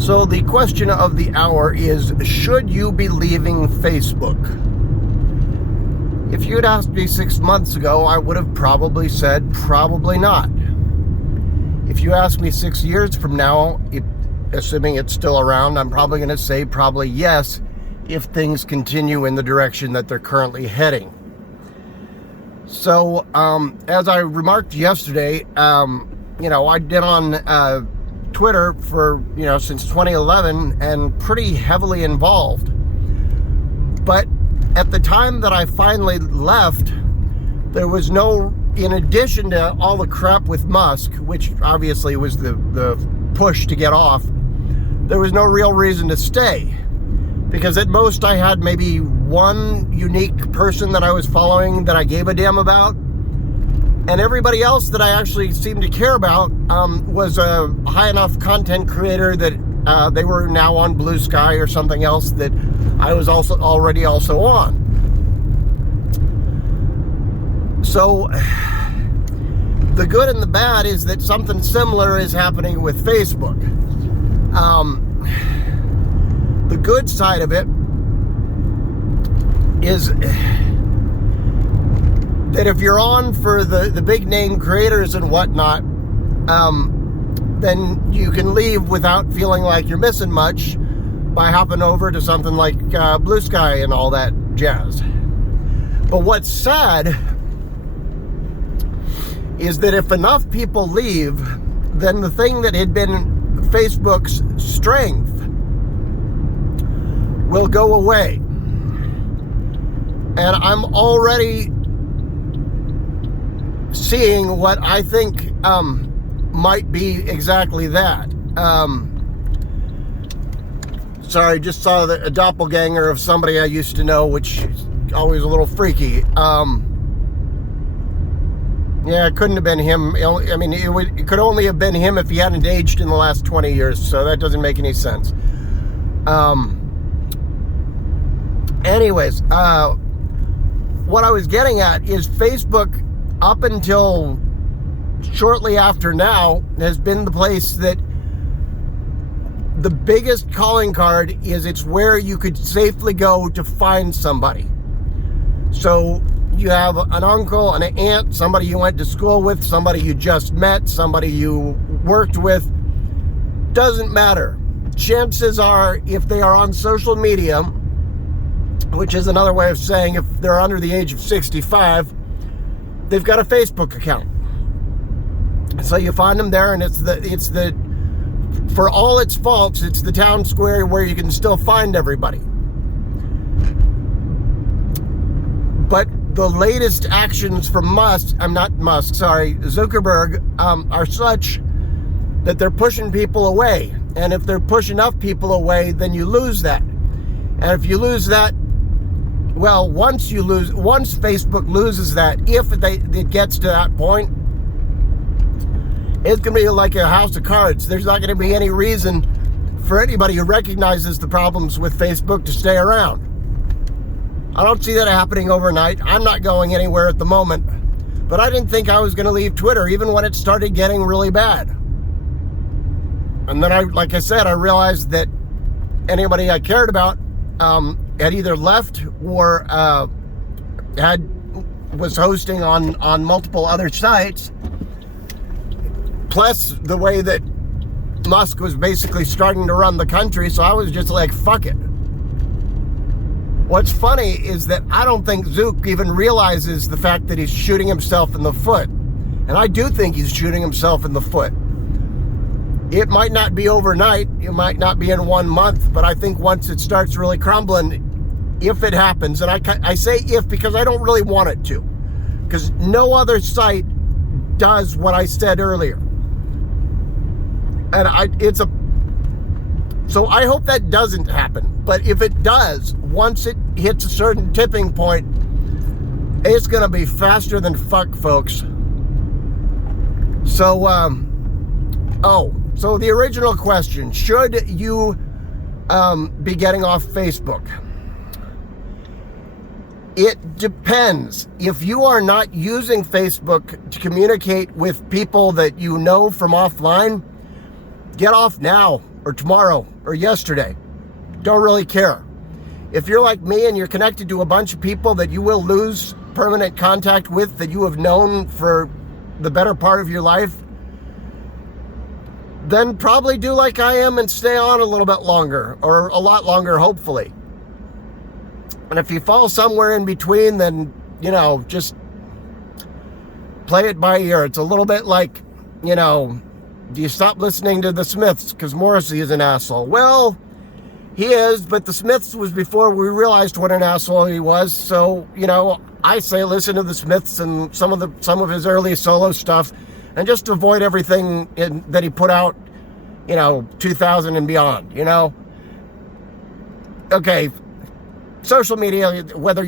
So the question of the hour is, should you be leaving Facebook? If you had asked me 6 months ago, I would have probably said probably not. If you ask me 6 years from now, assuming it's still around, I'm probably going to say probably yes, if things continue in the direction that they're currently heading. So, as I remarked yesterday, I've been on Twitter for, since 2011 and pretty heavily involved. But at the time that I finally left, there was no, in addition to all the crap with Musk, which obviously was the push to get off, there was no real reason to stay. Because at most I had maybe one unique person that I was following that I gave a damn about. And everybody else that I actually seemed to care about was a high enough content creator that they were now on Blue Sky or something else that I was already on. So the good and the bad is that something similar is happening with Facebook. The good side of it is that if you're on for the big name creators and whatnot, then you can leave without feeling like you're missing much by hopping over to something like Blue Sky and all that jazz. But what's sad is that if enough people leave, then the thing that had been Facebook's strength will go away. And I'm already seeing what I think might be exactly that. Sorry, just saw a doppelganger of somebody I used to know, which is always a little freaky. Yeah, it couldn't have been him. I mean, it could only have been him if he hadn't aged in the last 20 years, so that doesn't make any sense. Anyways, what I was getting at is Facebook, up until shortly after now, has been the place that the biggest calling card is. It's where you could safely go to find somebody. So you have an uncle, an aunt, somebody you went to school with, somebody you just met, somebody you worked with. Doesn't matter. Chances are, if they are on social media, which is another way of saying if they're under the age of 65, they've got a Facebook account. So you find them there, and it's the for all its faults, it's the town square where you can still find everybody. But the latest actions from Zuckerberg, are such that they're pushing people away. And if they're pushing enough people away, then you lose that. And if you lose that, well, once Facebook loses that, if it gets to that point, it's going to be like a house of cards. There's not going to be any reason for anybody who recognizes the problems with Facebook to stay around. I don't see that happening overnight. I'm not going anywhere at the moment. But I didn't think I was going to leave Twitter, even when it started getting really bad. And then I realized that anybody I cared about had either left or was hosting on multiple other sites. Plus the way that Musk was basically starting to run the country, so I was just like, fuck it. What's funny is that I don't think Zook even realizes the fact that he's shooting himself in the foot. And I do think he's shooting himself in the foot. It might not be overnight, it might not be in 1 month, but I think once it starts really crumbling, if it happens, and I say if because I don't really want it to, because no other site does what I said earlier. And so I hope that doesn't happen. But if it does, once it hits a certain tipping point, it's going to be faster than fuck, folks. So, so the original question, should you be getting off Facebook? It depends. If you are not using Facebook to communicate with people that you know from offline, get off now. or tomorrow or yesterday. Don't really care. If you're like me and you're connected to a bunch of people that you will lose permanent contact with, that you have known for the better part of your life, then probably do like I am and stay on a little bit longer, or a lot longer, hopefully. And if you fall somewhere in between, then, just play it by ear. It's a little bit like, do you stop listening to the Smiths because Morrissey is an asshole? Well, he is, but the Smiths was before we realized what an asshole he was. So, I say listen to the Smiths and some of his early solo stuff, and just avoid everything that he put out, 2000 and beyond, Okay, social media, whether